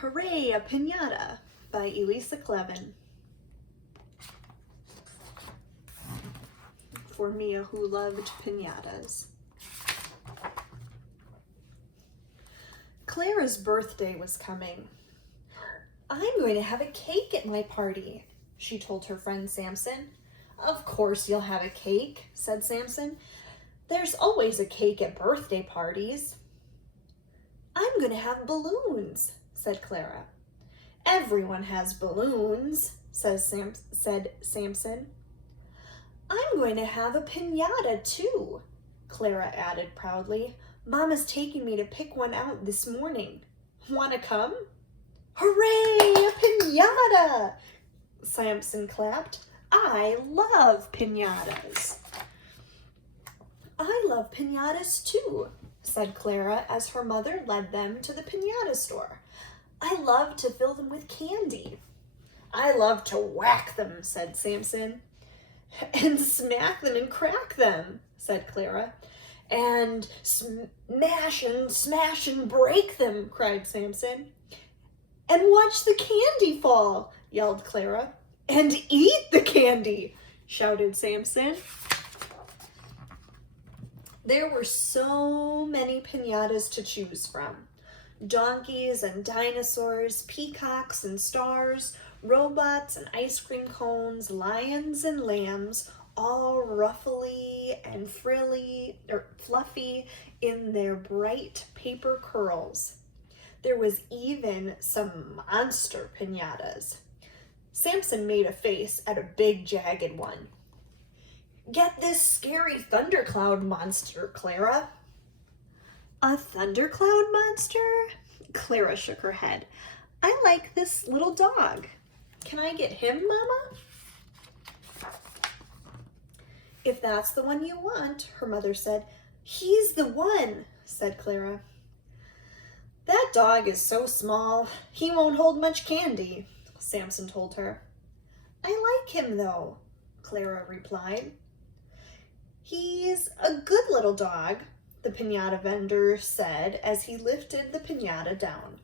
Hooray, a Piñata by Elisa Clevin. For Mia who loved piñatas. Clara's birthday was coming. I'm going to have a cake at my party, she told her friend Samson. Of course you'll have a cake, said Samson. There's always a cake at birthday parties. I'm going to have balloons, said Clara. Everyone has balloons, said Samson. I'm going to have a piñata too, Clara added proudly. Mama's taking me to pick one out this morning. Want to come? Hooray, a piñata! Samson clapped. I love piñatas. I love piñatas too, said Clara as her mother led them to the piñata store. I love to fill them with candy. I love to whack them, said Samson. And smack them and crack them, said Clara. And smash and break them, cried Samson. And watch the candy fall, yelled Clara. And eat the candy, shouted Samson. There were so many piñatas to choose from. Donkeys and dinosaurs, peacocks and stars, robots and ice cream cones, lions and lambs, all ruffly and fluffy in their bright paper curls. There was even some monster piñatas. Samson made a face at a big jagged one. Get this scary thundercloud monster, Clara. A thundercloud monster? Clara shook her head. I like this little dog. Can I get him, Mama? If that's the one you want, her mother said. He's the one, said Clara. That dog is so small, he won't hold much candy, Samson told her. I like him, though, Clara replied. He's a good little dog, the piñata vendor said as he lifted the piñata down.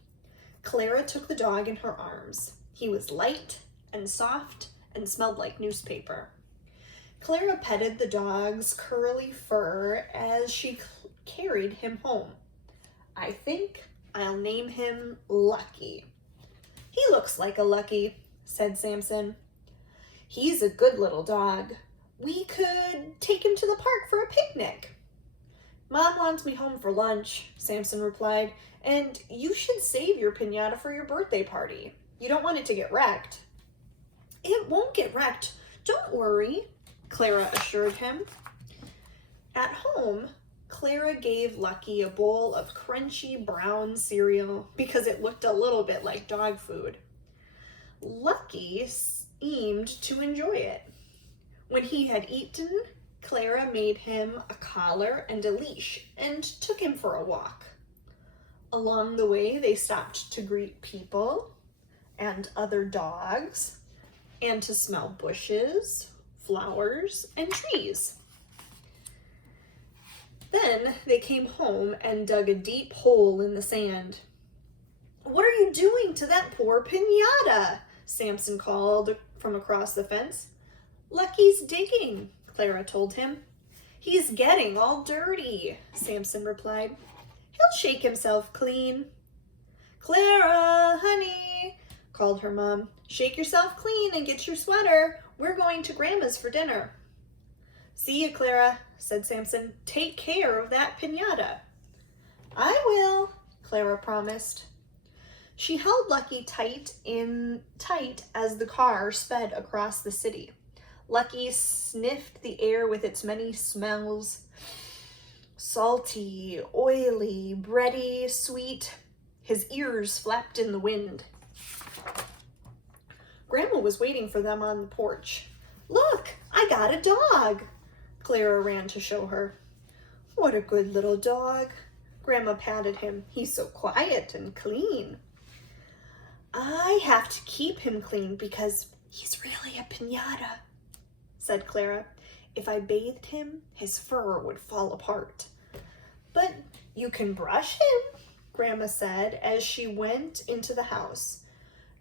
Clara took the dog in her arms. He was light and soft and smelled like newspaper. Clara petted the dog's curly fur as she carried him home. I think I'll name him Lucky. He looks like a Lucky, said Samson. He's a good little dog. We could take him to the park for a picnic. Mom wants me home for lunch, Samson replied, and you should save your piñata for your birthday party. You don't want it to get wrecked. It won't get wrecked. Don't worry, Clara assured him. At home, Clara gave Lucky a bowl of crunchy brown cereal because it looked a little bit like dog food. Lucky seemed to enjoy it. When he had eaten, Clara made him a collar and a leash and took him for a walk. Along the way, they stopped to greet people and other dogs and to smell bushes, flowers, and trees. Then they came home and dug a deep hole in the sand. What are you doing to that poor piñata? Samson called from across the fence. Lucky's digging, Clara told him. He's getting all dirty, Samson replied. He'll shake himself clean. Clara, honey, called her mom. Shake yourself clean and get your sweater. We're going to Grandma's for dinner. See you, Clara, said Samson. Take care of that piñata. I will, Clara promised. She held Lucky tight as the car sped across the city. Lucky sniffed the air with its many smells. Salty, oily, bready, sweet. His ears flapped in the wind. Grandma was waiting for them on the porch. Look, I got a dog, Clara ran to show her. What a good little dog. Grandma patted him. He's so quiet and clean. I have to keep him clean because he's really a piñata, said Clara. If I bathed him, his fur would fall apart. But you can brush him, Grandma said as she went into the house.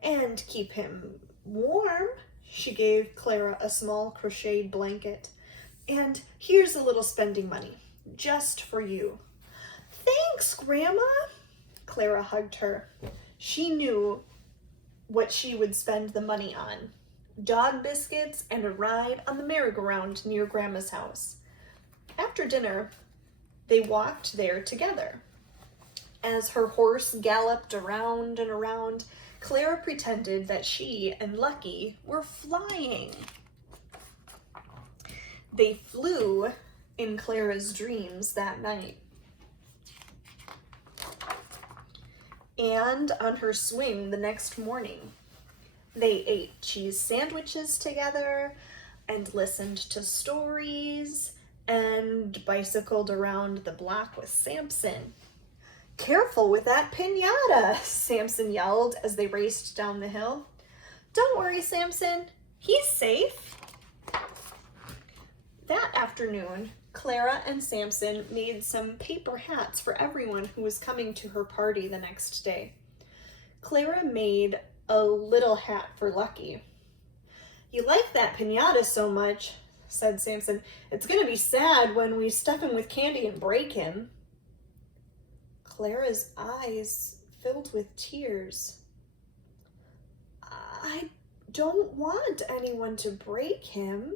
And keep him warm. She gave Clara a small crocheted blanket. And here's a little spending money, just for you. Thanks, Grandma. Clara hugged her. She knew what she would spend the money on. Dog biscuits and a ride on the merry-go-round near Grandma's house. After dinner, they walked there together. As her horse galloped around and around, Clara pretended that she and Lucky were flying. They flew in Clara's dreams that night. And on her swing the next morning, they ate cheese sandwiches together and listened to stories and bicycled around the block with Samson. Careful with that piñata, Samson yelled as they raced down the hill. Don't worry, Samson. He's safe. That afternoon, Clara and Samson made some paper hats for everyone who was coming to her party the next day. Clara made a little hat for Lucky. You like that piñata so much, said Samson. It's going to be sad when we stuff him with candy and break him. Clara's eyes filled with tears. I don't want anyone to break him,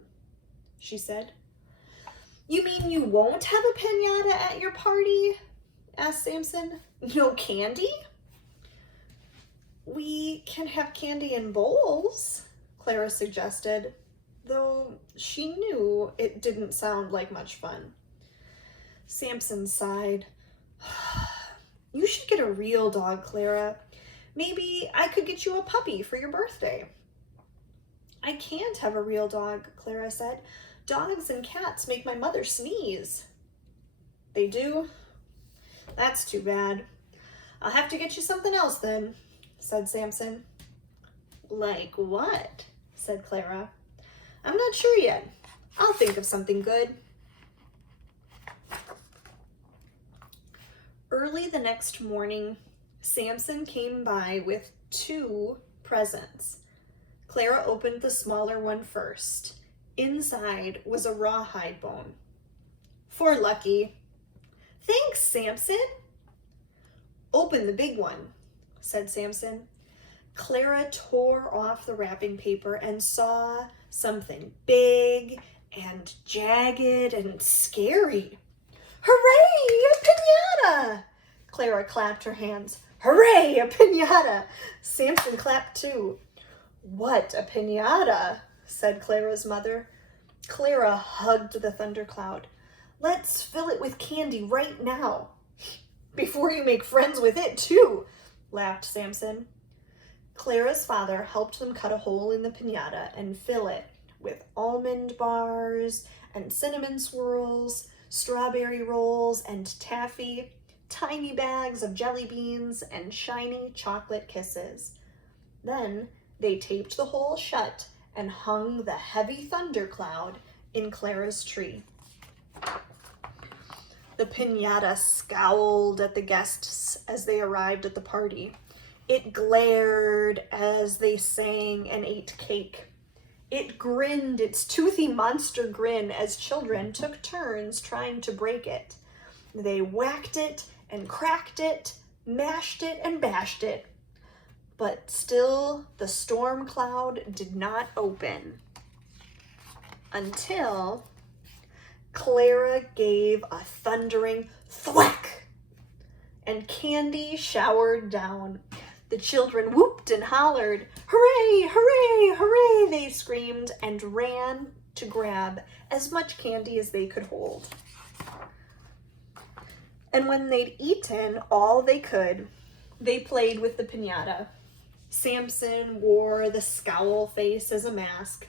she said. You mean you won't have a piñata at your party? Asked Samson. No candy? We can have candy in bowls, Clara suggested, though she knew it didn't sound like much fun. Samson sighed. You should get a real dog, Clara. Maybe I could get you a puppy for your birthday. I can't have a real dog, Clara said. Dogs and cats make my mother sneeze. They do? That's too bad. I'll have to get you something else then, said Samson. Like what? Said Clara. I'm not sure yet. I'll think of something good. Early the next morning, Samson came by with 2 presents. Clara opened the smaller one first. Inside was a rawhide bone. For Lucky. Thanks, Samson. Open the big one, said Samson. Clara tore off the wrapping paper and saw something big and jagged and scary. Hooray, a piñata! Clara clapped her hands. Hooray, a piñata! Samson clapped too. What a piñata, said Clara's mother. Clara hugged the thundercloud. Let's fill it with candy right now. Before you make friends with it too, laughed Samson. Clara's father helped them cut a hole in the piñata and fill it with almond bars and cinnamon swirls, strawberry rolls and taffy, tiny bags of jelly beans, and shiny chocolate kisses. Then they taped the hole shut and hung the heavy thundercloud in Clara's tree. The piñata scowled at the guests as they arrived at the party. It glared as they sang and ate cake. It grinned its toothy monster grin as children took turns trying to break it. They whacked it and cracked it, mashed it and bashed it. But still the storm cloud did not open until Clara gave a thundering thwack and candy showered down. The children whooped and hollered. Hooray, hooray, hooray, they screamed and ran to grab as much candy as they could hold. And when they'd eaten all they could, they played with the piñata. Samson wore the scowl face as a mask.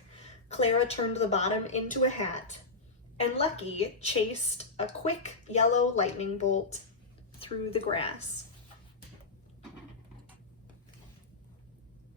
Clara turned the bottom into a hat. And Lucky chased a quick yellow lightning bolt through the grass.